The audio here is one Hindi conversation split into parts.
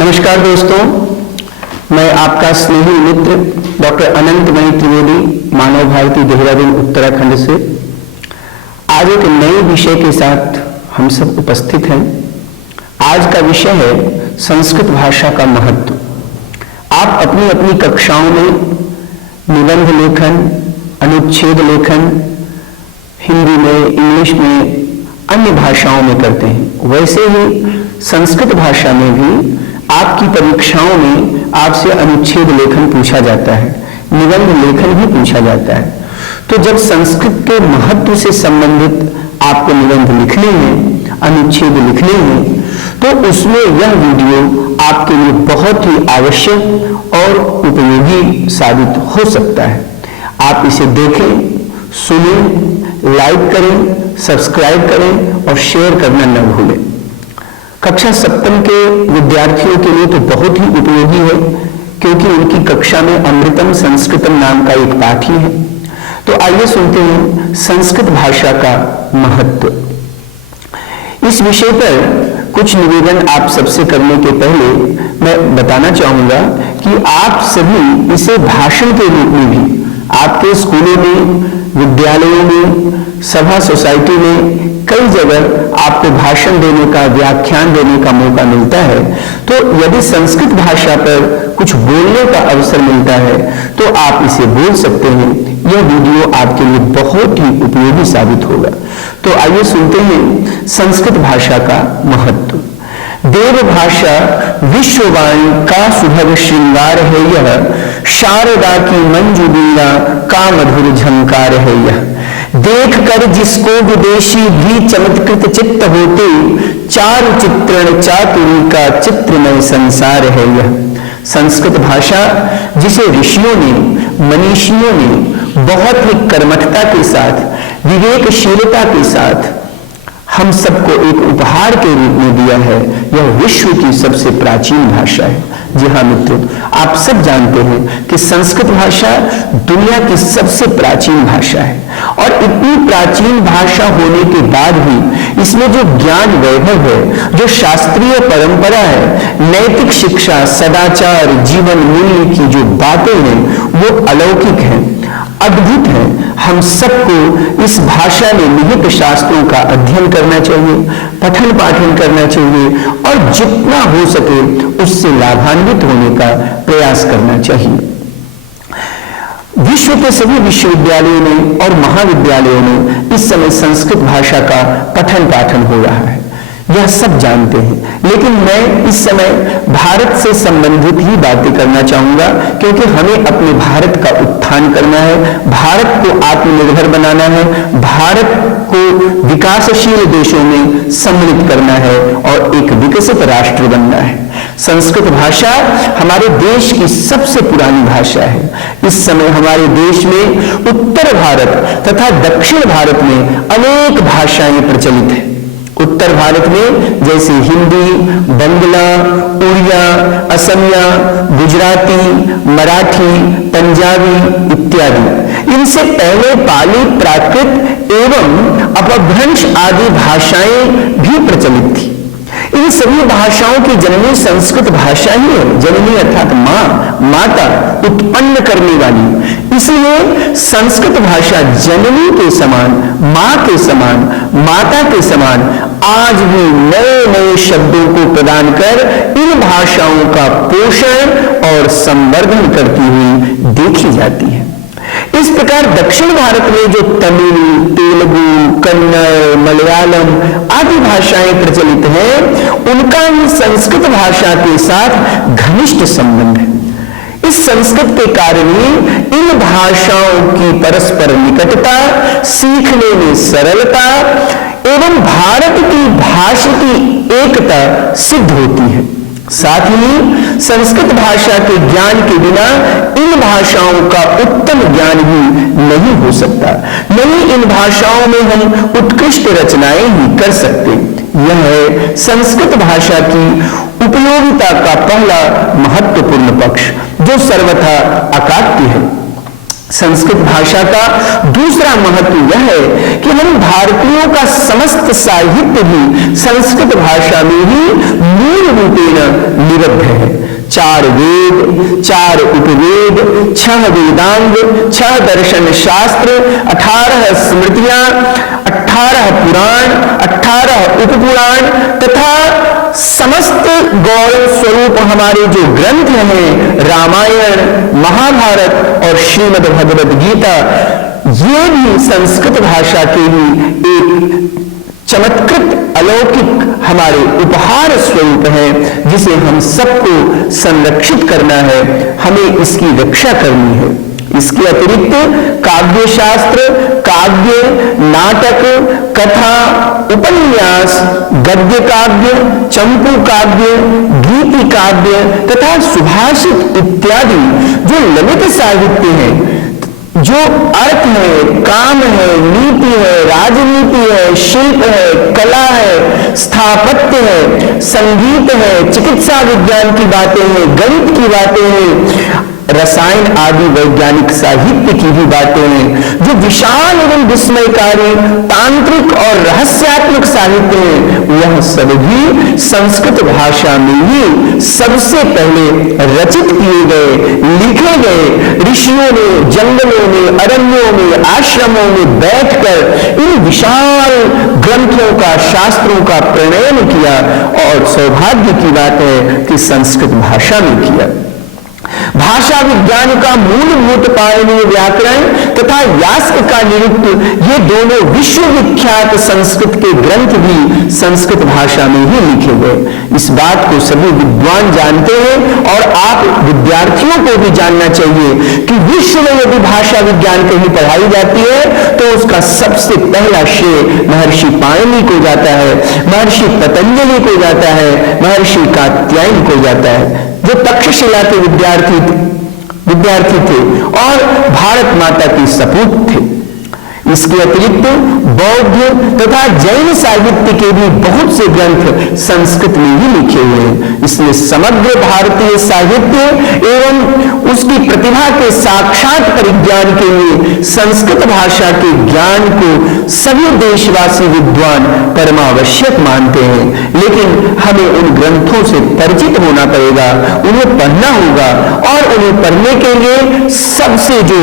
नमस्कार दोस्तों, मैं आपका स्नेही मित्र डॉक्टर अनंतमणि त्रिवेदी, मानव भारती, देहरादून, उत्तराखंड से आज एक नए विषय के साथ हम सब उपस्थित हैं। आज का विषय है संस्कृत भाषा का महत्व। आप अपनी अपनी कक्षाओं में निबंध लेखन, अनुच्छेद लेखन हिंदी में, इंग्लिश में, अन्य भाषाओं में करते हैं। वैसे ही संस्कृत भाषा में भी आपकी परीक्षाओं में आपसे अनुच्छेद लेखन पूछा जाता है, निबंध लेखन भी पूछा जाता है। तो जब संस्कृत के महत्व से संबंधित आपको निबंध लिखने हैं, अनुच्छेद लिखने हैं, तो उसमें यह वीडियो आपके लिए बहुत ही आवश्यक और उपयोगी साबित हो सकता है। आप इसे देखें, सुनें, लाइक करें, सब्सक्राइब करें और शेयर करना न भूलें। कक्षा सप्तम के विद्यार्थियों के लिए तो बहुत ही उपयोगी है, क्योंकि उनकी कक्षा में अमृतम संस्कृतम नाम का एक पाठ ही है। तो आइए सुनते हैं संस्कृत भाषा का महत्व। इस विषय पर कुछ निवेदन आप सबसे करने के पहले मैं बताना चाहूंगा कि आप सभी इसे भाषण के रूप में भी आपके स्कूलों में, विद्यालयों में, सभा सोसाइटी में कई जगह आपको भाषण देने का, व्याख्यान देने का मौका मिलता है। तो यदि संस्कृत भाषा पर कुछ बोलने का अवसर मिलता है तो आप इसे बोल सकते हैं। यह वीडियो आपके लिए बहुत ही उपयोगी साबित होगा। तो आइए सुनते हैं संस्कृत भाषा का महत्व। देव भाषा विश्ववाणी का सुभग श्रृंगार है यह, शारदा की मंजू बीना का मधुर झंकार है यह। देख कर जिसको विदेशी भी चमत्कृत चित्त होते, चारु चित्रण चातुरी का चित्रमय संसार है यह। संस्कृत भाषा जिसे ऋषियों ने, मनीषियों ने बहुत ही कर्मठता के साथ, विवेकशीलता के साथ हम सबको एक उपहार के रूप में दिया है, यह विश्व की सबसे प्राचीन भाषा है। जी हाँ मित्रों, आप सब जानते हैं कि संस्कृत भाषा दुनिया की सबसे प्राचीन भाषा है, और इतनी प्राचीन भाषा होने के बाद भी इसमें जो ज्ञान वैभव है, जो शास्त्रीय परंपरा है, नैतिक शिक्षा, सदाचार, जीवन मूल्य की जो बातें हैं वो अलौकिक हैं, अद्भुत है। हम सबको इस भाषा में निहित शास्त्रों का अध्ययन करना चाहिए, पठन पाठन करना चाहिए और जितना हो सके उससे लाभान्वित होने का प्रयास करना चाहिए। विश्व के सभी विश्वविद्यालयों में और महाविद्यालयों में इस समय संस्कृत भाषा का पठन पाठन हो रहा है, यह सब जानते हैं। लेकिन मैं इस समय भारत से संबंधित ही बातें करना चाहूंगा, क्योंकि हमें अपने भारत का उत्थान करना है, भारत को आत्मनिर्भर बनाना है, भारत को विकासशील देशों में सम्मिलित करना है और एक विकसित राष्ट्र बनना है। संस्कृत भाषा हमारे देश की सबसे पुरानी भाषा है। इस समय हमारे देश में उत्तर भारत तथा दक्षिण भारत में अनेक भाषाएं प्रचलित हैं। उत्तर भारत में जैसे हिंदी, बंगला, उड़िया, असमिया, गुजराती, मराठी, पंजाबी इत्यादि। इनसे पहले पाली, प्राकृत एवं अपभ्रंश आदि भाषाएं भी प्रचलित थी। इन सभी भाषाओं की जननी संस्कृत भाषा ही है। जननी अर्थात माँ, माता, उत्पन्न करने वाली। इसलिए संस्कृत भाषा जननी के समान, माँ के समान, माता के समान आज भी नए नए शब्दों को प्रदान कर इन भाषाओं का पोषण और संवर्धन करती हुई देखी जाती है। इस प्रकार दक्षिण भारत में जो तमिल, तेलुगु, कन्नड़, मलयालम आदि भाषाएं प्रचलित हैं, उनका ही संस्कृत भाषा के साथ घनिष्ठ संबंध है। इस संस्कृत के कारण ही इन भाषाओं की परस्पर निकटता, सीखने में सरलता एवं भारत की भाषिकी एकता सिद्ध होती है। साथ ही संस्कृत भाषा के ज्ञान के बिना इन भाषाओं का उत्तम ज्ञान भी नहीं हो सकता। नहीं इन भाषाओं में हम उत्कृष्ट रचनाएं ही कर सकते। यह है संस्कृत भाषा की उपयोगिता का पहला महत्वपूर्ण पक्ष, जो सर्वथा अकाट्य है। संस्कृत भाषा का दूसरा महत्व यह है कि हम भारतीयों का समस्त साहित्य भी संस्कृत भाषा में ही मूल रूपेण निबद्ध है। 4 वेद, 4 उपवेद, 6 वेदांग, 6 दर्शन शास्त्र, 18 स्मृतियां, 18 पुराण, 18 उपपुराण तथा समस्त गौरव स्वरूप हमारे जो ग्रंथ हैं, रामायण, महाभारत और श्रीमद् भगवद गीता, ये भी संस्कृत भाषा के ही एक चमत्कृत अलौकिक हमारे उपहार स्वरूप है, जिसे हम सबको संरक्षित करना है, हमें इसकी रक्षा करनी है। इसके अतिरिक्त काव्य शास्त्र, काव्य, नाटक, कथा, उपन्यास, गद्य काव्य, चंपू काव्य, गीति काव्य तथा सुभाषित इत्यादि जो ललित साहित्य है, जो अर्थ है, काम है, नीति है, राजनीति है, शिल्प है, कला है, स्थापत्य है, संगीत है, चिकित्सा विज्ञान की बातें हैं, गणित की बातें हैं, रसायन आदि वैज्ञानिक साहित्य की भी बातें हैं, जो विशाल एवं विस्मयकारी तांत्रिक और रहस्यात्मक साहित्य है, वह सब भी संस्कृत भाषा में ही सबसे पहले रचित किए गए, लिखे गए। ऋषियों ने जंगलों में, अरण्यों में, आश्रमों में बैठकर इन विशाल ग्रंथों का, शास्त्रों का प्रणयन किया और सौभाग्य की बात है कि संस्कृत भाषा में किया। भाषा विज्ञान का मूलभूत पाणिनीय व्याकरण तथा यास्क का निरुक्त, ये दोनों विश्वविख्यात संस्कृत के ग्रंथ भी संस्कृत भाषा में ही लिखे गए। इस बात को सभी विद्वान जानते हैं और आप विद्यार्थियों को भी जानना चाहिए कि विश्व में यदि भाषा विज्ञान कहीं पढ़ाई जाती है तो उसका सबसे पहला श्रेय महर्षि पाणिनि को जाता है, महर्षि पतंजलि को जाता है, महर्षि कात्यायन को जाता है, जो तक्षशिला के विद्यार्थी थे और भारत माता के सपूत थे। इसके अतिरिक्त बौद्ध तथा जैन साहित्य के भी बहुत से ग्रंथ संस्कृत में ही लिखे हुए हैं। इसलिए समग्र भारतीय साहित्य एवं उसकी प्रतिभा के साक्षात परिज्ञान के लिए संस्कृत भाषा के ज्ञान को सभी देशवासी विद्वान परमावश्यक मानते हैं। लेकिन हमें उन ग्रंथों से परिचित होना पड़ेगा, उन्हें पढ़ना होगा और उन्हें पढ़ने के लिए सबसे जो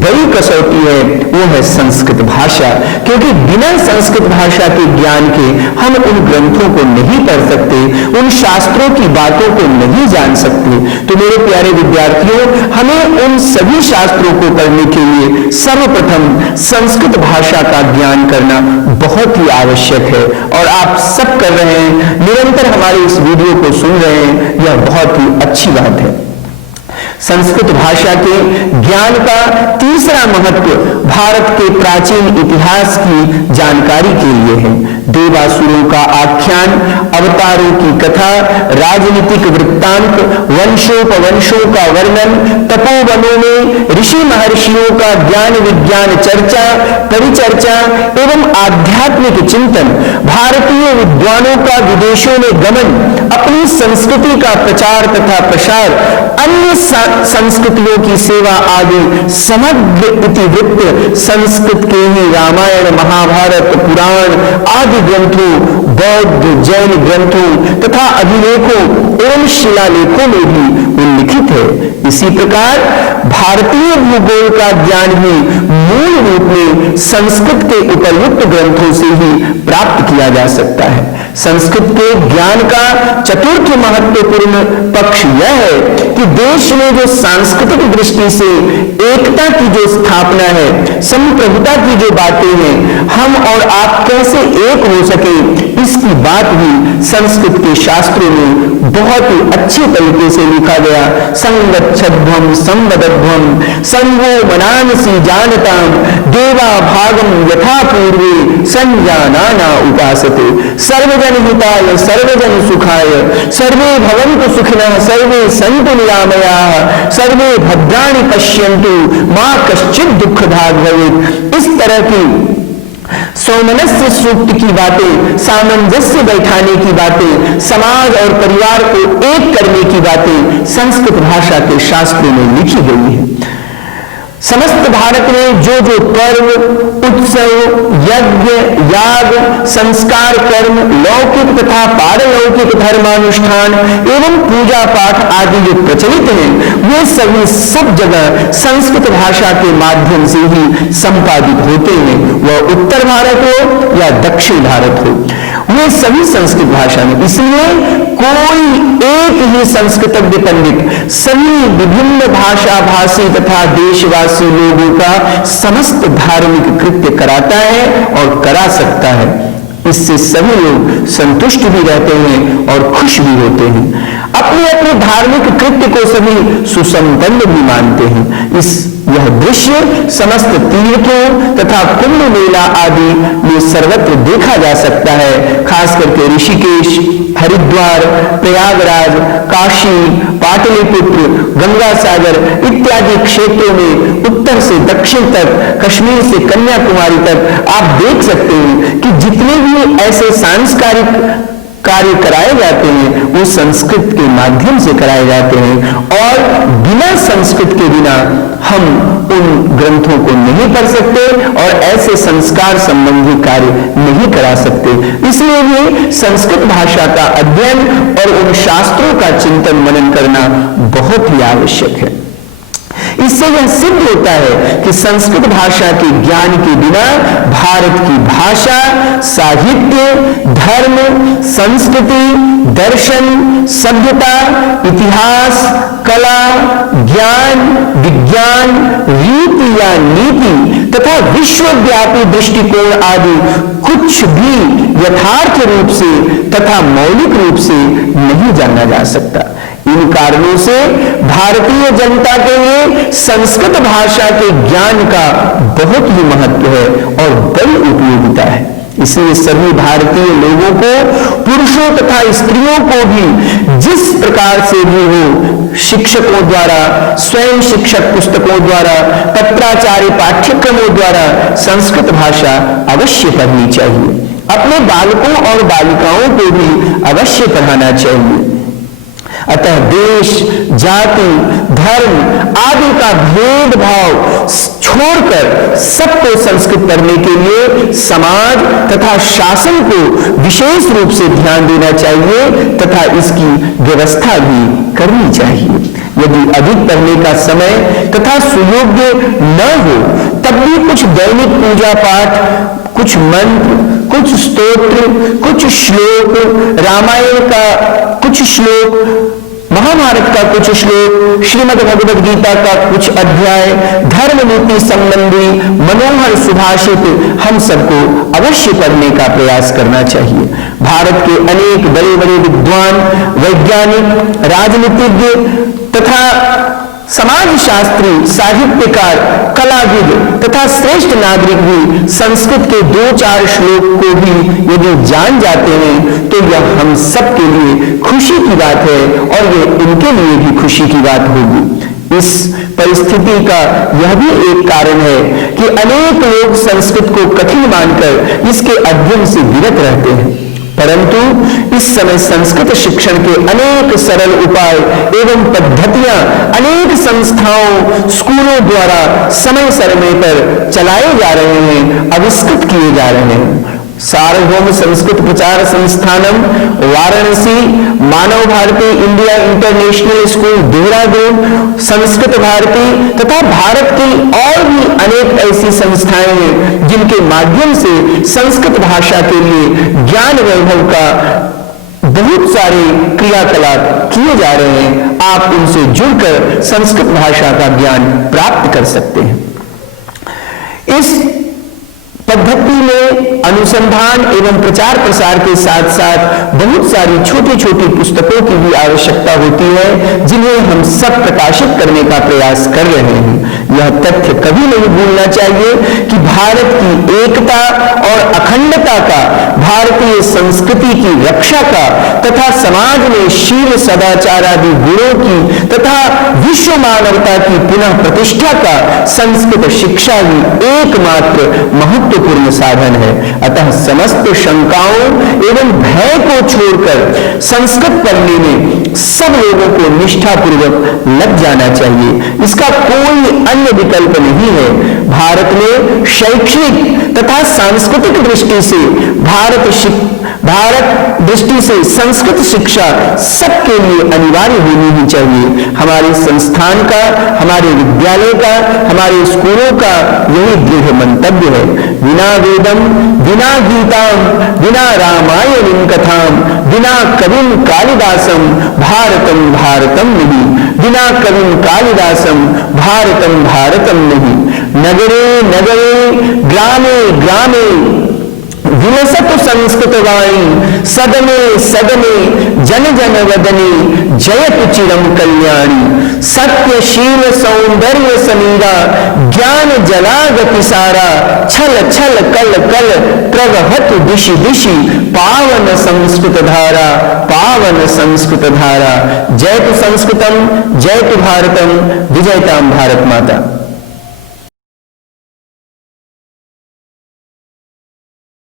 बड़ी कसौटी है वो है संस्कृत भाषा, क्योंकि बिना संस्कृत भाषा के ज्ञान के हम उन ग्रंथों को नहीं पढ़ सकते, उन शास्त्रों की बातों को नहीं जान सकते। तो मेरे प्यारे विद्यार्थियों, हमें उन सभी शास्त्रों को पढ़ने के लिए सर्वप्रथम संस्कृत भाषा का ज्ञान करना बहुत ही आवश्यक है और आप सब कर रहे हैं, निरंतर हमारे इस वीडियो को सुन रहे हैं, यह बहुत ही अच्छी बात है। संस्कृत भाषा के ज्ञान का तीसरा महत्व भारत के प्राचीन इतिहास की जानकारी के लिए है। देवासुरों का आख्यान, अवतारों की कथा, राजनीतिक वृत्तांत, वंशोपवंशों का वर्णन, तपोवनों में ऋषि महर्षियों का ज्ञान विज्ञान चर्चा, परिचर्चा एवं आध्यात्मिक चिंतन, भारतीय विद्वानों का विदेशों में गमन, अपनी संस्कृति का प्रचार तथा प्रसार, अन्य संस्कृतियों की सेवा आदि समग्र इतिवृत्त संस्कृत के ही रामायण, महाभारत, पुराण आदि ग्रंथों, बौद्ध जैन ग्रंथों तथा अभिलेखों एवं शिलालेखों में भी उल्लिखित है। इसी प्रकार भारतीय भूगोल का ज्ञान भी मूल रूप में संस्कृत के उपयुक्त ग्रंथों से ही प्राप्त किया जा सकता है। संस्कृत के ज्ञान का चतुर्थ महत्वपूर्ण पक्ष यह है कि देश में जो सांस्कृतिक दृष्टि से एकता की जो स्थापना है, संप्रभुता की जो बातें हैं, हम और आप कैसे एक हो सके, इसकी बात भी संस्कृत के शास्त्रों में बहुत ही अच्छे तरीके से लिखा गया। संगच्छध्वम संवदध्वम संगो मनांसि जानताम देवा भागम यथा पूर्वे संजानाना उपासते सर्वजन हिताय सर्वजन सुखाय सर्वे भवन्तु सुखिनः सर्वे सन्तु निरामयाः सर्वे भद्राणि पश्यन्तु मां कश्चित् दुःखभाग् भवेत्। इस तरह की सौमनस्य सूक्त की बातें, सामंजस्य बैठाने की बातें, समाज और परिवार को एक करने की बातें संस्कृत भाषा के शास्त्रों में लिखी गई है। समस्त भारत में जो जो पर्व, उत्सव, यज्ञ, याग, संस्कार कर्म, लौकिक तथा पारलौकिक धर्मानुष्ठान एवं पूजा पाठ आदि जो प्रचलित हैं, वे सभी सब जगह संस्कृत भाषा के माध्यम से ही संपादित होते हैं। वह उत्तर भारत हो या दक्षिण भारत हो, वे सभी संस्कृत भाषा में। इसलिए कोई एक ही संस्कृतज्ञ पंडित सभी विभिन्न भाषा भाषी तथा देशवासी लोगों का समस्त धार्मिक कृत्य कराता है और करा सकता है। इससे सभी लोग संतुष्ट भी रहते हैं और खुश भी होते हैं। अपने अपने धार्मिक कृत्य को सभी सुसंपन्न भी मानते हैं। यह दृश्य समस्त तीर्थों तथा कुंभ मेला आदि में सर्वत्र देखा जा सकता है। खास करके ऋषिकेश, हरिद्वार, प्रयागराज, काशी, पाटलिपुत्र, गंगा सागर इत्यादि क्षेत्रों में उत्तर से दक्षिण तक, कश्मीर से कन्याकुमारी तक आप देख सकते हैं कि जितने भी ऐसे सांस्कृतिक कार्य कराए जाते हैं वो संस्कृत के माध्यम से कराए जाते हैं और बिना संस्कृत के बिना हम उन ग्रंथों को नहीं पढ़ सकते और ऐसे संस्कार संबंधी कार्य नहीं करा सकते। इसलिए भी संस्कृत भाषा का अध्ययन और उन शास्त्रों का चिंतन मनन करना बहुत ही आवश्यक है। इससे यह सिद्ध होता है कि संस्कृत भाषा के ज्ञान के बिना भारत की भाषा, साहित्य, धर्म, संस्कृति, दर्शन, सभ्यता, इतिहास, कला, ज्ञान, विज्ञान, रीति या नीति तथा विश्वव्यापी दृष्टिकोण आदि कुछ भी यथार्थ रूप से तथा मौलिक रूप से नहीं जाना जा सकता। इन कारणों से भारतीय जनता के लिए संस्कृत भाषा के ज्ञान का बहुत ही महत्व है और बड़ी उपयोगिता है। इसलिए सभी भारतीय लोगों को, पुरुषों तथा स्त्रियों को भी जिस प्रकार से भी हो, शिक्षकों द्वारा, स्वयं शिक्षक पुस्तकों द्वारा, पत्राचार्य पाठ्यक्रमों द्वारा संस्कृत भाषा अवश्य पढ़नी चाहिए। अपने बालकों और बालिकाओं को भी अवश्य पढ़ाना चाहिए। अतः देश, जाति, धर्म आदि का भेदभाव छोड़कर सबको संस्कृत पढ़ने के लिए समाज तथा शासन को विशेष रूप से ध्यान देना चाहिए तथा इसकी व्यवस्था भी करनी चाहिए। यदि अधिक पढ़ने का समय तथा सुयोग्य न हो तब भी कुछ दैनिक पूजा पाठ, कुछ मंत्र, कुछ स्तोत्र, कुछ श्लोक, रामायण का कुछ श्लोक, महाभारत का कुछ श्लोक, श्रीमद् भगवद गीता का कुछ अध्याय, धर्म नीति संबंधी मनोहर सुभाषित हम सबको अवश्य पढ़ने का प्रयास करना चाहिए। भारत के अनेक बड़े बड़े विद्वान, वैज्ञानिक, राजनीतिज्ञ तथा समाजशास्त्री, साहित्यकार, कलाविद तथा श्रेष्ठ नागरिक भी संस्कृत के 2-4 श्लोक को भी यदि जान जाते हैं तो यह हम सब के लिए खुशी की बात है और यह इनके लिए भी खुशी की बात होगी। इस परिस्थिति का यह भी एक कारण है कि अनेक लोग संस्कृत को कठिन मानकर इसके अध्ययन से विरत रहते हैं, परंतु इस समय संस्कृत शिक्षण के अनेक सरल उपाय एवं पद्धतियां अनेक संस्थाओं, स्कूलों द्वारा समय समय पर चलाए जा रहे हैं, आविष्कृत किए जा रहे हैं। Sarvabhaum Sanskrit Prachar Sansthanam Varanasi, Manav Bharti India International School Dehradun, Sanskrit Bharti तथा भारत की और भी अनेक ऐसी संस्थाएं हैं जिनके माध्यम से संस्कृत भाषा के लिए ज्ञान वैभव का बहुत सारे क्रियाकलाप किए जा रहे हैं। आप उनसे जुड़कर संस्कृत भाषा का ज्ञान प्राप्त कर सकते हैं। इस पद्धति में अनुसंधान एवं प्रचार प्रसार के साथ साथ बहुत सारी छोटी छोटी पुस्तकों की भी आवश्यकता होती है जिन्हें हम सब प्रकाशित करने का प्रयास कर रहे हैं। यह तथ्य कभी नहीं भूलना चाहिए कि भारत की एकता और अखंडता का भारतीय संस्कृति की रक्षा का तथा समाज में शील सदाचार आदि गुणों की तथा विश्व मानवता की पुनः प्रतिष्ठा का संस्कृत शिक्षा ही एकमात्र महत्वपूर्ण साधन है। अतः समस्त शंकाओं एवं भय को छोड़कर संस्कृत पढ़ने में सब लोगों को निष्ठापूर्वक लग जाना चाहिए। इसका कोई अन्य विकल्प नहीं है। भारत में शैक्षणिक तथा सांस्कृतिक दृष्टि से भारत दृष्टि से संस्कृत शिक्षा सबके लिए अनिवार्य होनी ही चाहिए। हमारे संस्थान का, हमारे विद्यालय का, हमारे स्कूलों का यही दृढ़ मंतव्य है। बिना वेदम, बिना गीताम, बिना रामायणीं कथाम, बिना कविम कालिदासम भारतम भारतम नहीं। बिना कविम कालिदासम भारतम भारतम नहीं। नगरे नगरे ग्रामे ग्रामे विलसतु संस्कृत वाणी, सदने सदने जन जन वदने जयतु चिरम कल्याणी। सत्य शील सौंदर्य समीरा ज्ञान जलागति सारा, छल छल कल कल प्रवहतु दिशि दिशि पावन संस्कृत धारा, पावन संस्कृत धारा। जयतु संस्कृतम, जयतु भारतम, विजयताम भारत माता।